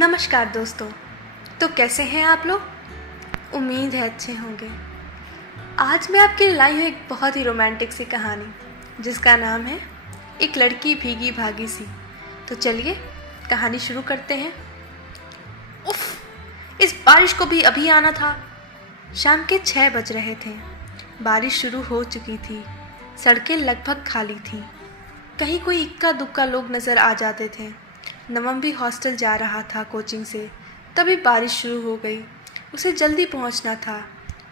नमस्कार दोस्तों। तो कैसे हैं आप लोग। उम्मीद है अच्छे होंगे। आज मैं आपके लिए लाई हूँ एक बहुत ही रोमांटिक सी कहानी जिसका नाम है एक लड़की भीगी भागी सी। तो चलिए कहानी शुरू करते हैं। उफ, इस बारिश को भी अभी आना था। शाम के 6 बज रहे थे। बारिश शुरू हो चुकी थी। सड़कें लगभग खाली थीं। कहीं कोई इक्का दुक्का लोग नज़र आ जाते थे। नमम भी हॉस्टल जा रहा था कोचिंग से। तभी बारिश शुरू हो गई। उसे जल्दी पहुंचना था।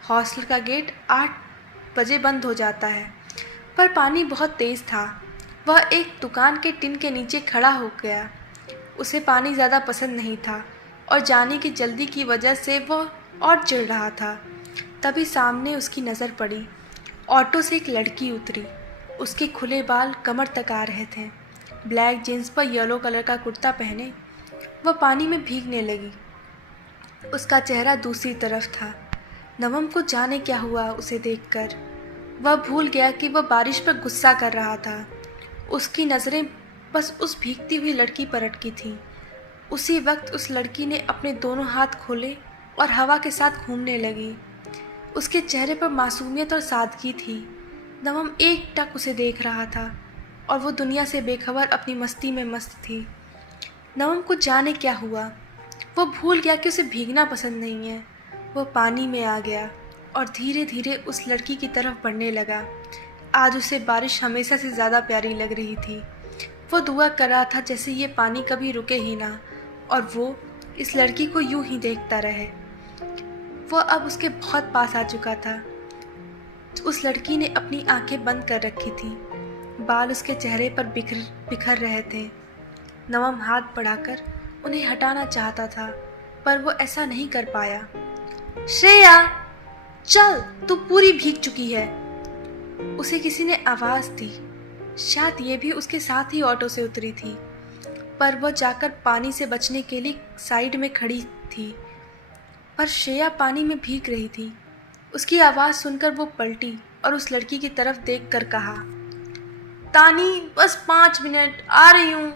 हॉस्टल का गेट 8 बजे बंद हो जाता है। पर पानी बहुत तेज़ था। वह एक दुकान के टिन के नीचे खड़ा हो गया। उसे पानी ज़्यादा पसंद नहीं था और जाने की जल्दी की वजह से वह और चिढ़ रहा था। तभी सामने उसकी नज़र पड़ी। ऑटो से एक लड़की उतरी। उसके खुले बाल कमर तक आ रहे थे। ब्लैक जीन्स पर येलो कलर का कुर्ता पहने वह पानी में भीगने लगी। उसका चेहरा दूसरी तरफ था। नवम को जाने क्या हुआ उसे देखकर। वह भूल गया कि वह बारिश पर गुस्सा कर रहा था। उसकी नज़रें बस उस भीगती हुई लड़की पर अटकी थीं। उसी वक्त उस लड़की ने अपने दोनों हाथ खोले और हवा के साथ घूमने लगी। उसके चेहरे पर मासूमियत और सादगी थी। नवम एकटक उसे देख रहा था और वो दुनिया से बेखबर अपनी मस्ती में मस्त थी। नवम को जाने क्या हुआ। वो भूल गया कि उसे भीगना पसंद नहीं है। वो पानी में आ गया और धीरे धीरे उस लड़की की तरफ बढ़ने लगा। आज उसे बारिश हमेशा से ज़्यादा प्यारी लग रही थी। वो दुआ कर रहा था जैसे ये पानी कभी रुके ही ना और वो इस लड़की को यूं ही देखता रहे। वो अब उसके बहुत पास आ चुका था। उस लड़की ने अपनी आंखें बंद कर रखी थी। बाल उसके चेहरे पर बिखर रहे थे। नवम हाथ बढ़ाकर उन्हें हटाना चाहता था पर वो ऐसा नहीं कर पाया। श्रेया, चल, तू पूरी भीग चुकी है, उसे किसी ने आवाज़ दी। शायद ये भी उसके साथ ही ऑटो से उतरी थी। पर वह जाकर पानी से बचने के लिए साइड में खड़ी थी। पर श्रेया पानी में भीग रही थी। उसकी आवाज़ सुनकर वो पलटी और उस लड़की की तरफ देखकर कहा, तानी, बस 5 मिनट, आ रही हूँ,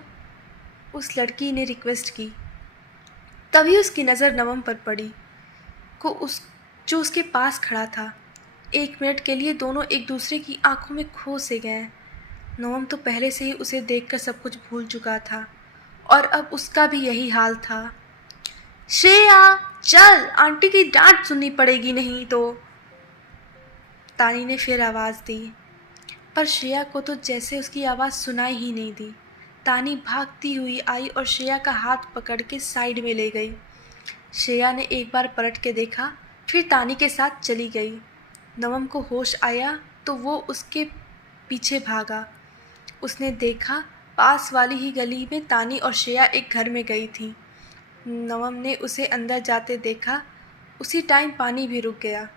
उस लड़की ने रिक्वेस्ट की। तभी उसकी नज़र नवम पर पड़ी जो उसके पास खड़ा था। 1 मिनट के लिए दोनों एक दूसरे की आंखों में खो से गए। नवम तो पहले से ही उसे देखकर सब कुछ भूल चुका था और अब उसका भी यही हाल था। श्रेया, चल, आंटी की डांट सुननी पड़ेगी नहीं तो, तानी ने फिर आवाज़ दी। पर श्रेया को तो जैसे उसकी आवाज़ सुनाई ही नहीं दी। तानी भागती हुई आई और श्रेया का हाथ पकड़ के साइड में ले गई। श्रेया ने एक बार पलट के देखा, फिर तानी के साथ चली गई। नवम को होश आया तो वो उसके पीछे भागा। उसने देखा पास वाली ही गली में तानी और श्रेया एक घर में गई थी। नवम ने उसे अंदर जाते देखा। उसी टाइम पानी भी रुक गया।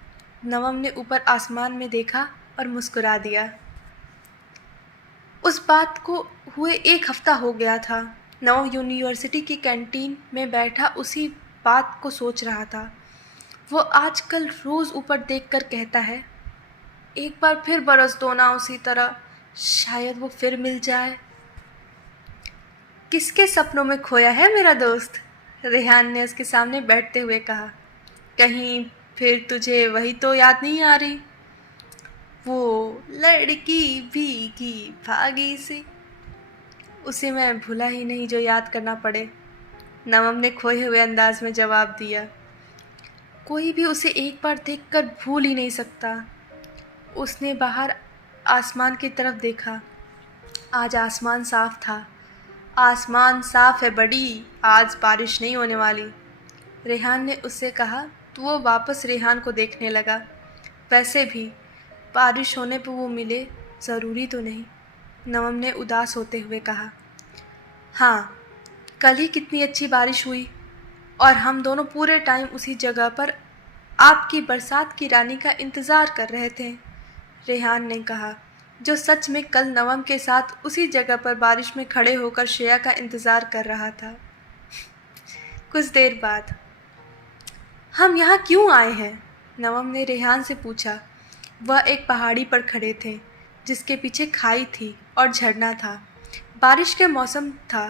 नवम ने ऊपर आसमान में देखा और मुस्कुरा दिया। उस बात को हुए 1 हफ्ता हो गया था। नवम यूनिवर्सिटी की कैंटीन में बैठा उसी बात को सोच रहा था। वो आजकल रोज़ ऊपर देखकर कहता है, एक बार फिर बरस दो ना उसी तरह, शायद वो फिर मिल जाए। किसके सपनों में खोया है मेरा दोस्त, रेहान ने उसके सामने बैठते हुए कहा। कहीं फिर तुझे वही तो याद नहीं आ रही, वो लड़की भीगी भागी सी, उसे मैं भूला ही नहीं जो याद करना पड़े, नवम ने खोए हुए अंदाज में जवाब दिया। कोई भी उसे एक बार देखकर भूल ही नहीं सकता। उसने बाहर आसमान की तरफ देखा। आज आसमान साफ था। आसमान साफ है बड़ी, आज बारिश नहीं होने वाली, रेहान ने उससे कहा तो वो वापस रेहान को देखने लगा। वैसे भी बारिश होने पर वो मिले ज़रूरी तो नहीं, नवम ने उदास होते हुए कहा। हाँ, कल ही कितनी अच्छी बारिश हुई और हम दोनों पूरे टाइम उसी जगह पर आपकी बरसात की रानी का इंतज़ार कर रहे थे, रेहान ने कहा, जो सच में कल नवम के साथ उसी जगह पर बारिश में खड़े होकर श्रेया का इंतज़ार कर रहा था। कुछ देर बाद, हम यहाँ क्यों आए हैं, नवम ने रेहान से पूछा। वह एक पहाड़ी पर खड़े थे जिसके पीछे खाई थी और झरना था। बारिश के मौसम था